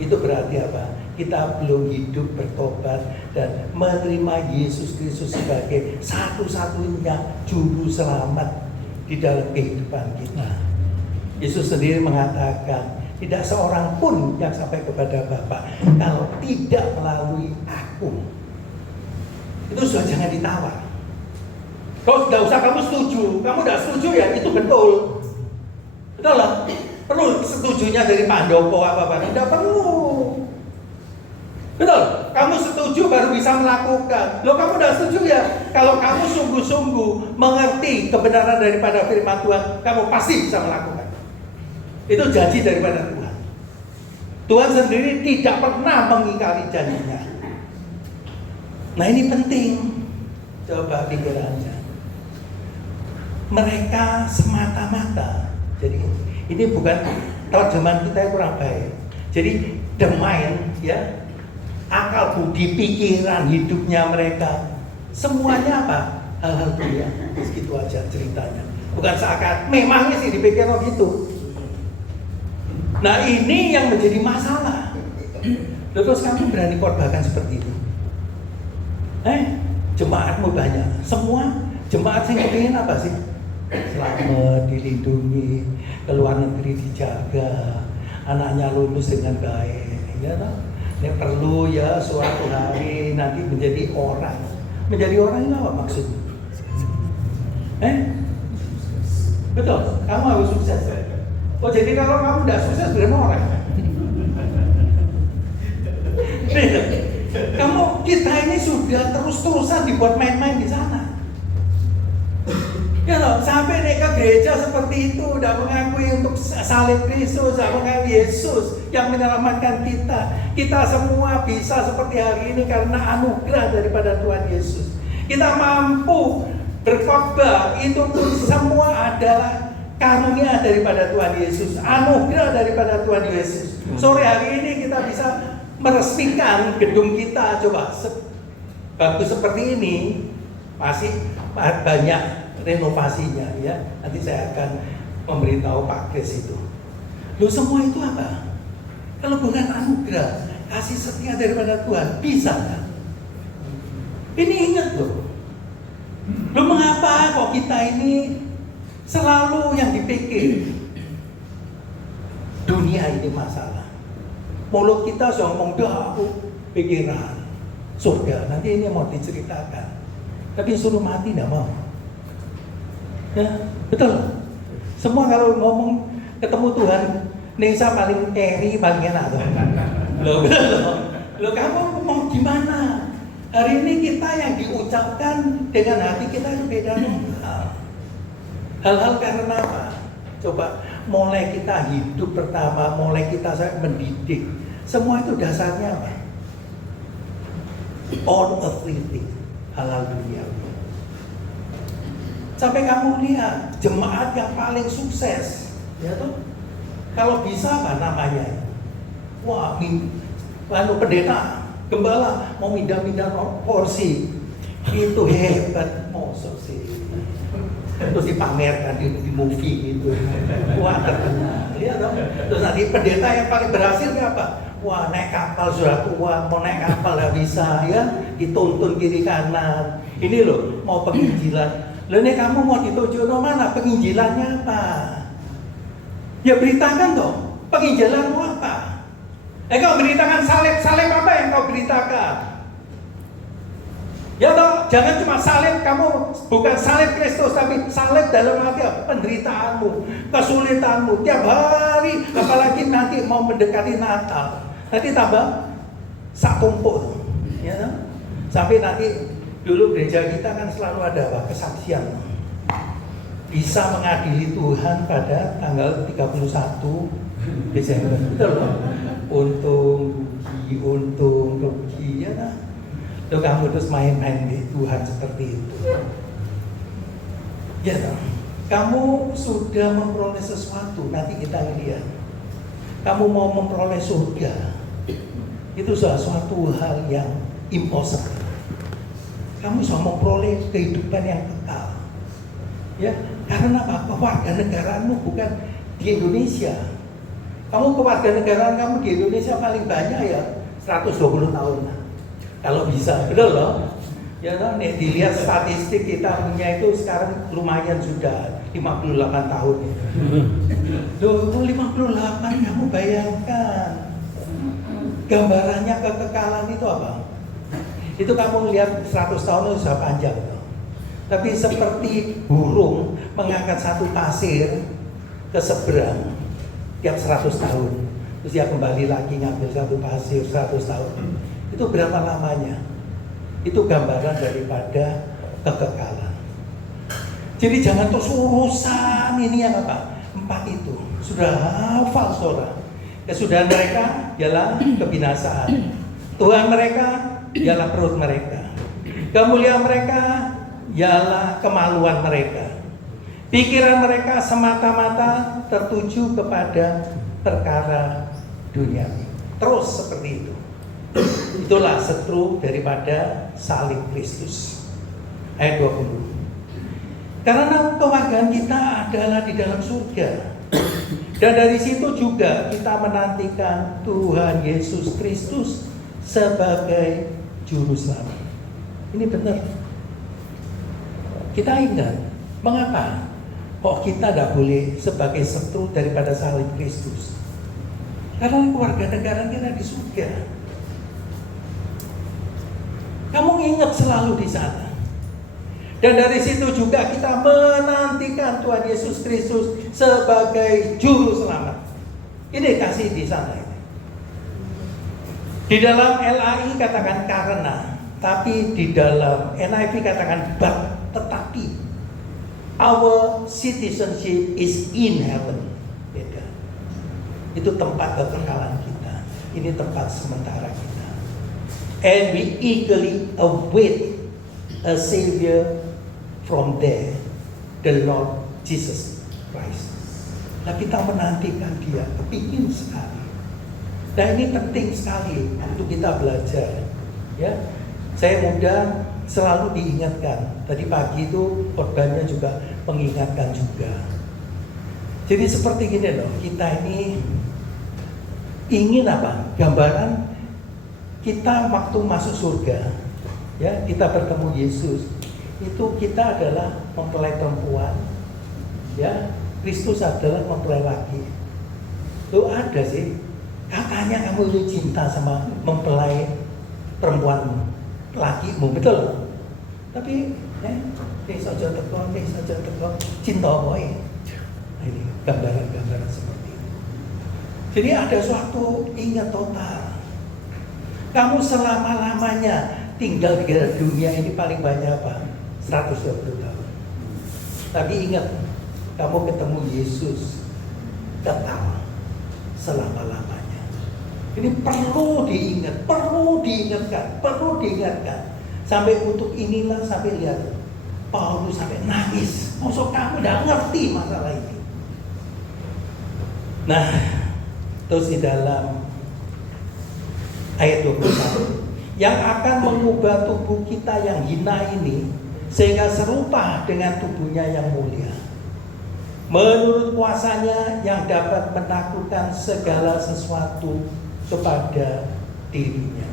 Itu berarti apa? Kita belum hidup bertobat dan menerima Yesus Kristus sebagai satu-satunya juru selamat di dalam kehidupan kita. Yesus sendiri mengatakan, tidak seorang pun yang sampai kepada Bapa kalau tidak melalui aku. Itu sudah jangan ditawar. Kalau tidak usah kamu setuju, kamu tidak setuju ya itu betul. Betul lah. Perlu setujunya dari Pak Handoko apa-apa? Tidak perlu. Betul, kamu setuju baru bisa melakukan. Loh kamu tidak setuju ya? Kalau kamu sungguh-sungguh mengerti kebenaran daripada firman Tuhan, kamu pasti bisa melakukan. Itu janji daripada Tuhan. Tuhan sendiri tidak pernah mengingkari janjinya. Nah ini penting. Coba pikirannya. Mereka semata-mata. Jadi ini bukan terjemahan kita yang kurang baik. Jadi the mind, ya, akal budi pikiran hidupnya mereka semuanya apa? Hal-hal dunia. Segitu aja ceritanya. Bukan seakan memangnya sih dipikir gitu. Nah ini yang menjadi masalah. Terus kamu berani korbankan seperti itu? Jemaatmu banyak. Semua jemaat yang kepingin apa sih? Selamat, dilindungi, ke luar negeri dijaga, anaknya lulus dengan baik, ya toh? Yang perlu ya suatu hari nanti menjadi orang. Menjadi orang itu apa maksudnya? Betul, kamu harus sukses. Oh jadi kalau kamu tidak sukses bukan orang. Kita ini sudah terus-terusan dibuat main-main di sana. Ya loh, sampai nih ke gereja seperti itu, udah mengakui untuk salib Kristus, udah mengakui Yesus yang menyelamatkan kita. Kita semua bisa seperti hari ini karena anugerah daripada Tuhan Yesus. Kita mampu berkhotbah, itu pun semua adalah karunia daripada Tuhan Yesus, anugerah daripada Tuhan Yesus. Sore hari ini kita bisa meresmikan gedung kita. Coba bagus seperti ini masih banyak renovasinya ya. Nanti saya akan memberitahu Pak Kris itu. Loh semua itu apa? Kalau bukan anugerah, kasih setia daripada Tuhan, bisa kan? Ini ingat loh. Loh mengapa kok kita ini selalu yang dipikir dunia ini masalah. Mulut kita ngomong pikiran surga, nanti ini mau diceritakan. Tapi suruh mati tidak mau. Ya, betul. Semua kalau ngomong ketemu Tuhan, Nesa paling carry, paling enak tuh. Loh kamu mau gimana? Hari ini kita yang diucapkan dengan hati kita itu beda hal. Hal-hal karena apa? Coba mulai kita hidup pertama, mulai kita mendidik, semua itu dasarnya apa? On earthly thing, hal-hal duniawi. Sampai kamu lihat jemaat yang paling sukses, ya tuh. Kalau bisa apa namanya? Wah, pendeta, gembala mau mindah-mindah porsi, itu hebat, mosok sih. Terus dipamerkan di movie gitu. Wah terkenal, ya toh. Terus nanti pendeta yang paling berhasil apa? Wah naik kapal sudah tua, mau naik kapal nggak bisa, ya dituntun kiri kanan. Ini loh mau penginjilan. Loh ini kamu mau dituju ke mana? Penginjilannya apa? Ya beritakan toh, penginjilanmu apa? Kau beritakan salib apa yang kau beritakan? Ya toh, jangan cuma salib, kamu bukan salib Kristus, tapi salib dalam arti penderitaanmu, kesulitanmu, tiap hari, apalagi nanti mau mendekati Natal, nanti tambah sak tumpuk, ya toh? Sampai nanti dulu gereja kita kan selalu ada apa? Kesaksian. Bisa mengadili Tuhan pada tanggal 31 Desember. Betul loh. Untung rugi ya. Loh kamu terus main-main di Tuhan seperti itu. Ya toh. Kamu sudah memperoleh sesuatu, nanti kita lihat. Kamu mau memperoleh surga. Itu suatu hal yang impossible. Kamu bisa memperoleh kehidupan yang kekal. Ya, karena apa? Kewarganegaraanmu bukan di Indonesia. Kamu kewarganegaraan kamu di Indonesia paling banyak ya 120 tahun. Kalau bisa, betul loh. Ya kan, dilihat statistik kita punya itu sekarang lumayan sudah 58 tahun. Loh, 58 kamu bayangkan. Gambarannya kekekalan itu apa? Itu kamu lihat 100 tahun itu sudah panjang. Tapi seperti burung mengangkat satu pasir ke seberang tiap 100 tahun. Terus dia kembali lagi ngambil satu pasir 100 tahun. Itu berapa lamanya? Itu gambaran daripada kekekalan. Jadi jangan terus urusan ini yang apa? 4 itu. Sudah hafal saudara. Kesudahan mereka ialah kebinasaan. Tuhan mereka ialah perut mereka. Kemuliaan mereka ialah kemaluan mereka. Pikiran mereka semata-mata tertuju kepada perkara duniawi. Terus seperti itu. Itulah setru daripada salib Kristus. Ayat 20. Karena kewargaan kita adalah di dalam surga. Dan dari situ juga kita menantikan Tuhan Yesus Kristus sebagai juru selamat. Ini benar. Kita ingat, mengapa kok kita tidak boleh sebagai setru daripada salib Kristus? Karena kewarganegaraan kita di surga. ingat selalu di sana. Dan dari situ juga kita menantikan Tuhan Yesus Kristus sebagai juru selamat. Ini kasih di sana ini. Di dalam LAI katakan karena, tapi di dalam NIV katakan but, tetapi. Our citizenship is in heaven. Beda. Itu tempat kekekalan kita. Ini tempat sementara kita. And we eagerly await a Savior from there, the Lord Jesus Christ. Nah, kita menantikan Dia, kepingin sekali. Nah, ini penting sekali untuk kita belajar. Ya, saya mudah selalu diingatkan. Tadi pagi itu khotbahnya juga mengingatkan juga. Jadi seperti gini loh, kita ini ingin apa? Gambaran kita waktu masuk surga, ya, kita bertemu Yesus. Itu kita adalah mempelai perempuan, ya, Kristus adalah mempelai laki. Itu ada sih, katanya kamu itu cinta sama mempelai perempuan lakimu, betul? Tapi, saja teko, cinta boy. Ini gambaran-gambaran seperti itu. Jadi ada suatu ingat total. Kamu selama-lamanya tinggal di dunia ini paling banyak apa? 120 tahun. Tapi ingat, kamu ketemu Yesus kekal selama-lamanya. Ini perlu diingat, perlu diingatkan. Sampai untuk inilah, sampai lihat Paulus sampai nangis. Maksud kamu udah ngerti masalah ini. Nah, terus di dalam ayat 21, yang akan mengubah tubuh kita yang hina ini sehingga serupa dengan tubuhnya yang mulia, menurut kuasanya yang dapat menaklukkan segala sesuatu kepada dirinya.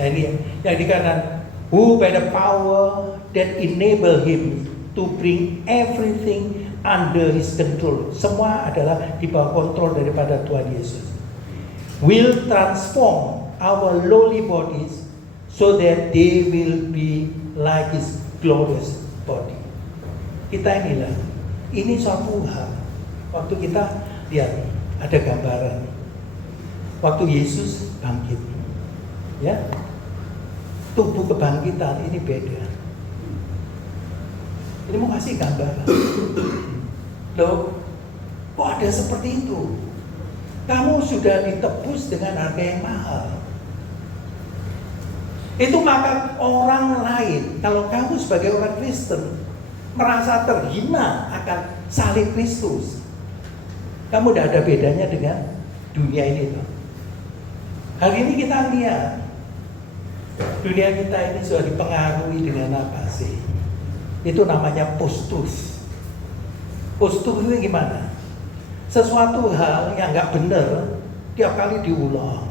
Nah, ini yang dikatakan, who by the power that enable him to bring everything under his control. Semua adalah di bawah kontrol daripada Tuhan Yesus. Will transform our lowly bodies so that they will be like his glorious body. Kita inilah, ini suatu hal. Waktu kita lihat ada gambaran waktu Yesus bangkit, ya, tubuh kebangkitan ini beda. Ini mau kasih gambaran. Loh, kok ada seperti itu? Kamu sudah ditebus dengan harga yang mahal. Itu maka orang lain, kalau kamu sebagai orang Kristen merasa terhina akan salib Kristus, kamu tidak ada bedanya dengan dunia ini tuh. Hari ini kita lihat dunia kita ini sudah dipengaruhi dengan apa sih? Itu namanya postus. Postus itu gimana? Sesuatu hal yang nggak benar tiap kali diulang.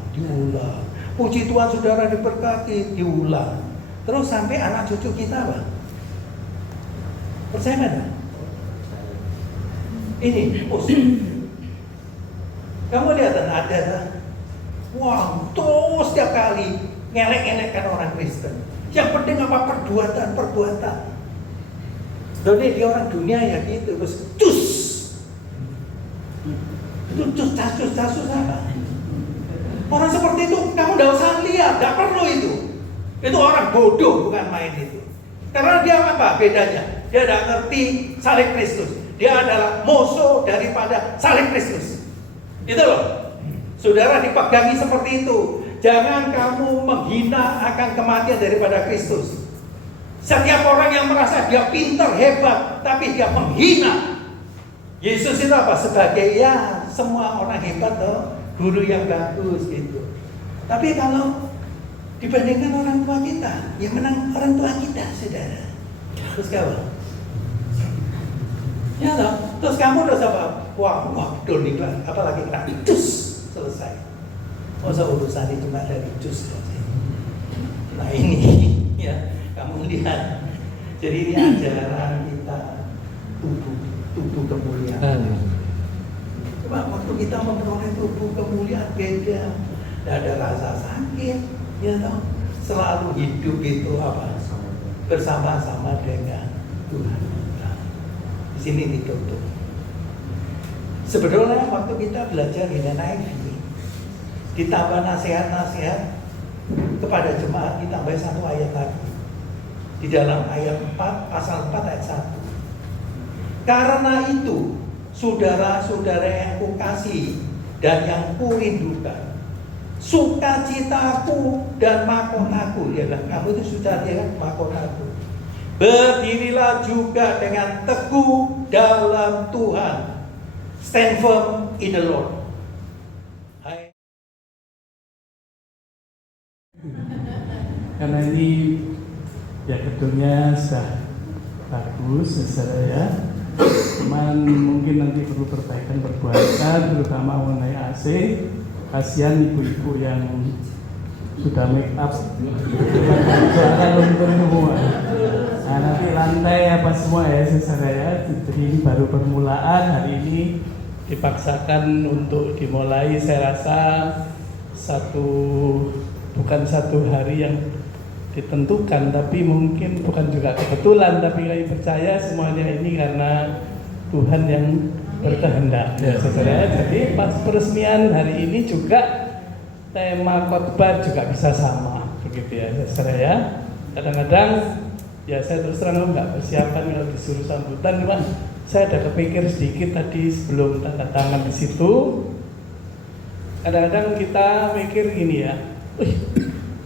Puji Tuhan saudara diberkati, diulang. Terus sampai anak cucu kita apa? Percaya mana? Ini postus. Kamu lihat ada, wah, terus tiap kali ngelek-ngelekkan orang Kristen. Yang penting apa? Perbuatan. Jadi dia orang dunia ya gitu, terus cus. Itu cus apa? Orang seperti itu kamu tidak usah lihat, tidak perlu itu. Itu orang bodoh, bukan main itu. Karena dia apa bedanya? Dia tidak ngerti salib Kristus. Dia adalah musuh daripada salib Kristus. Itu loh. Saudara dipegangi seperti itu. Jangan kamu menghina akan kematian daripada Kristus. Setiap orang yang merasa dia pintar, hebat, tapi dia menghina Yesus itu apa? Sebagai ya semua orang hebat loh, guru yang bagus gitu. Tapi kalau dibandingkan orang tua kita, yang menang orang tua kita, saudara. Terus kamu? Ya loh. Terus kamu udah apa? Wah, betul nih, apalagi kena cus, selesai. Masa urusan itu cuma dari cus saja. Nah ini, ya. Kamu lihat, jadi ini ajaran kita tubuh kemuliaan. Coba waktu kita memperoleh tubuh kemuliaan beda, tidak ada rasa sakit, ya toh, selalu hidup itu apa? Bersama-sama dengan Tuhan. Nah, di sini ditutup. Sebetulnya waktu kita belajar di NIV, ditambah nasihat-nasihat kepada jemaat, ditambah satu ayat lagi di dalam ayat 4, pasal 4 ayat 1. Karena itu, saudara-saudara yang kukasihi dan yang kurindukan, sukacitaku dan mahkotaku, ya kan? Kamu itu sudah lihat mahkotaku. Berdirilah juga dengan teguh dalam Tuhan. Stand firm in the Lord. Hai. Karena ini ya gedungnya sudah bagus, saudara ya. Cuman mungkin nanti perlu perbaikan perbuatan, terutama mengenai AC. Kasihan ibu-ibu yang sudah make up, suara luntur semua. Nah, nanti lantai apa semua ya, saudara ya. Jadi ini baru permulaan, hari ini dipaksakan untuk dimulai. Saya rasa bukan satu hari yang ditentukan, tapi mungkin bukan juga kebetulan, tapi kami percaya semuanya ini karena Tuhan yang berkehendak, ya saudara. Jadi pas peresmian hari ini juga tema khotbah juga bisa sama, begitu ya saudara ya. Kadang-kadang ya saya terus terang nggak persiapan kalau disuruh sambutan, cuma saya ada kepikir sedikit tadi sebelum tanda tangan di situ. Kadang-kadang kita mikir gini ya,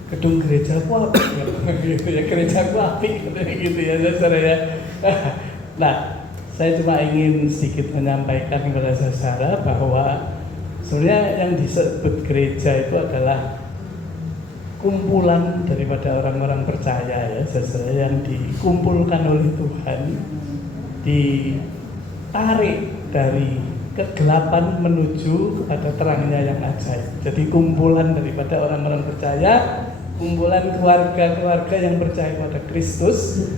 gedung gereja ku api, gitu ya, gereja ku api, gitu ya saudara ya. Nah, saya cuma ingin sedikit menyampaikan kepada saudara bahwa sebenarnya yang disebut gereja itu adalah kumpulan daripada orang-orang percaya, ya saudara, yang dikumpulkan oleh Tuhan, ditarik dari kegelapan menuju kepada terangnya yang ajaib. Jadi kumpulan daripada orang-orang percaya, kumpulan keluarga-keluarga yang percaya pada Kristus,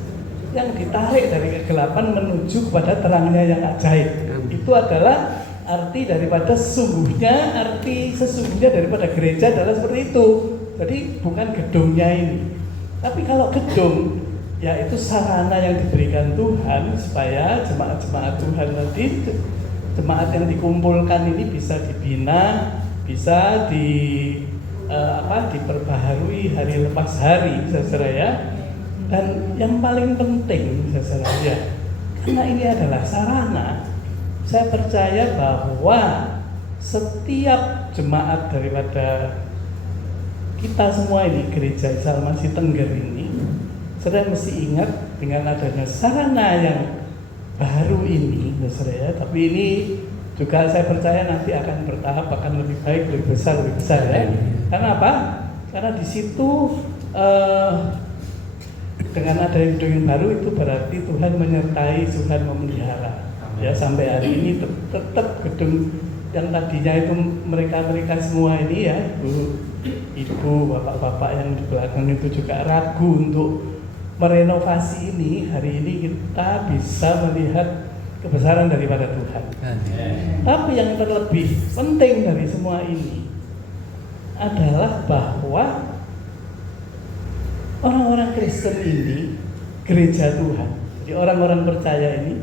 yang ditarik dari kegelapan menuju kepada terangnya yang ajaib. Itu adalah arti daripada arti sesungguhnya daripada gereja adalah seperti itu. Jadi bukan gedungnya ini, tapi kalau gedung, yaitu sarana yang diberikan Tuhan supaya jemaat-jemaat Tuhan nanti, jemaat yang dikumpulkan ini bisa dibina, bisa diperbaharui hari lepas hari, saudara ya. Dan yang paling penting, saudara ya, karena ini adalah sarana, saya percaya bahwa setiap jemaat daripada kita semua ini, Gereja Salmasi Tengger ini, saudara mesti ingat dengan adanya sarana yang baru ini, saudara ya. Tapi ini juga saya percaya nanti akan bertahap, akan lebih baik, lebih besar ya. Karena apa? Karena di situ dengan ada gedung yang baru itu berarti Tuhan menyertai, Tuhan memelihara. Ya, sampai hari ini tetap gedung yang tadinya itu mereka semua ini ya, ibu, bapak-bapak yang di belakang itu juga ragu untuk merenovasi ini. Hari ini kita bisa melihat kebesaran daripada Tuhan. Tapi yang terlebih penting dari semua ini adalah bahwa orang-orang Kristen ini, gereja Tuhan, jadi orang-orang percaya ini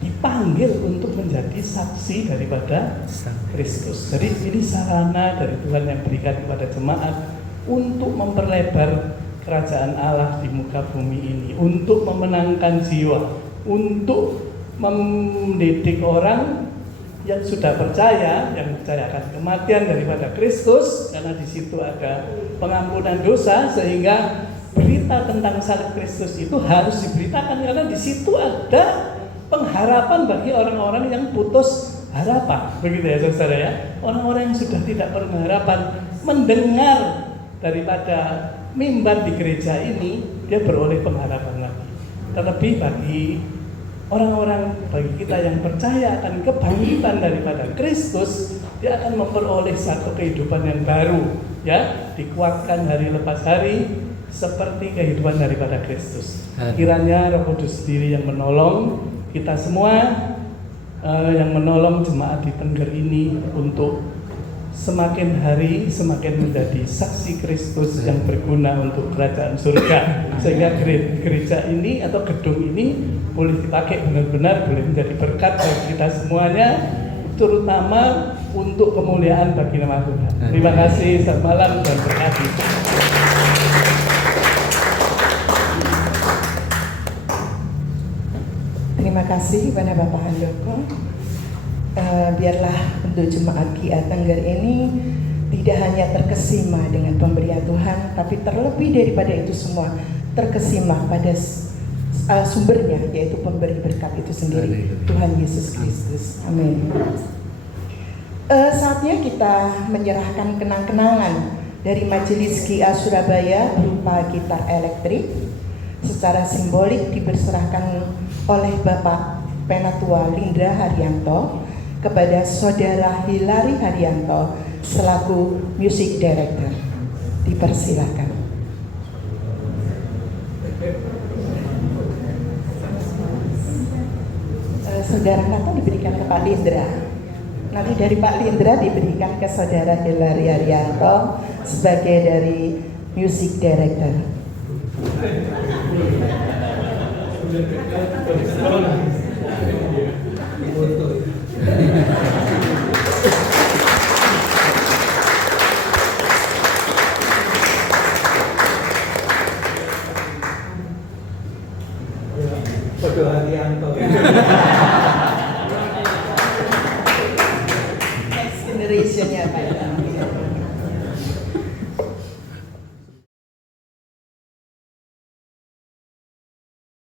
dipanggil untuk menjadi saksi daripada Kristus. Jadi ini sarana dari Tuhan yang berikan kepada jemaat untuk memperlebar kerajaan Allah di muka bumi ini, untuk memenangkan jiwa, untuk mendidik orang yang sudah percaya, yang percaya akan kematian daripada Kristus, karena di situ ada pengampunan dosa, sehingga berita tentang salib Kristus itu harus diberitakan, karena di situ ada pengharapan bagi orang-orang yang putus harapan, begitu ya saudara ya. Orang-orang yang sudah tidak berharapan mendengar daripada mimbar di gereja ini, dia beroleh pengharapan lagi. Terlebih bagi orang-orang, bagi kita yang percaya akan kebangkitan daripada Kristus, dia akan memperoleh satu kehidupan yang baru, ya, dikuatkan hari lepas hari seperti kehidupan daripada Kristus. Kiranya Roh Kudus sendiri yang menolong kita semua, yang menolong jemaat di Tengger ini untuk semakin hari semakin menjadi saksi Kristus yang berguna untuk kerajaan surga, sehingga gereja ini atau gedung ini boleh dipakai benar-benar, boleh menjadi berkat bagi kita semuanya, terutama untuk kemuliaan bagi nama Tuhan. Terima kasih, selamat malam dan berkati. Terima kasih kepada Bapak Handoko. Biarlah untuk jemaat GIA Tengger ini tidak hanya terkesima dengan pemberian Tuhan, tapi terlebih daripada itu semua terkesima pada sumbernya, yaitu pemberi berkat itu sendiri, Tuhan Yesus Kristus. Amin. Saatnya kita menyerahkan kenang-kenangan dari Majelis GIA Surabaya berupa gitar elektrik, secara simbolik diberserahkan oleh Bapak Penatua Lindra Haryanto kepada Saudara Hilary Haryanto selaku Music Director. Dipersilakan. Saudara Nato diberikan ke Pak Lindra. Nanti dari Pak Lindra diberikan ke Saudara Hilary Haryanto sebagai dari Music Director. Saudara Haryanto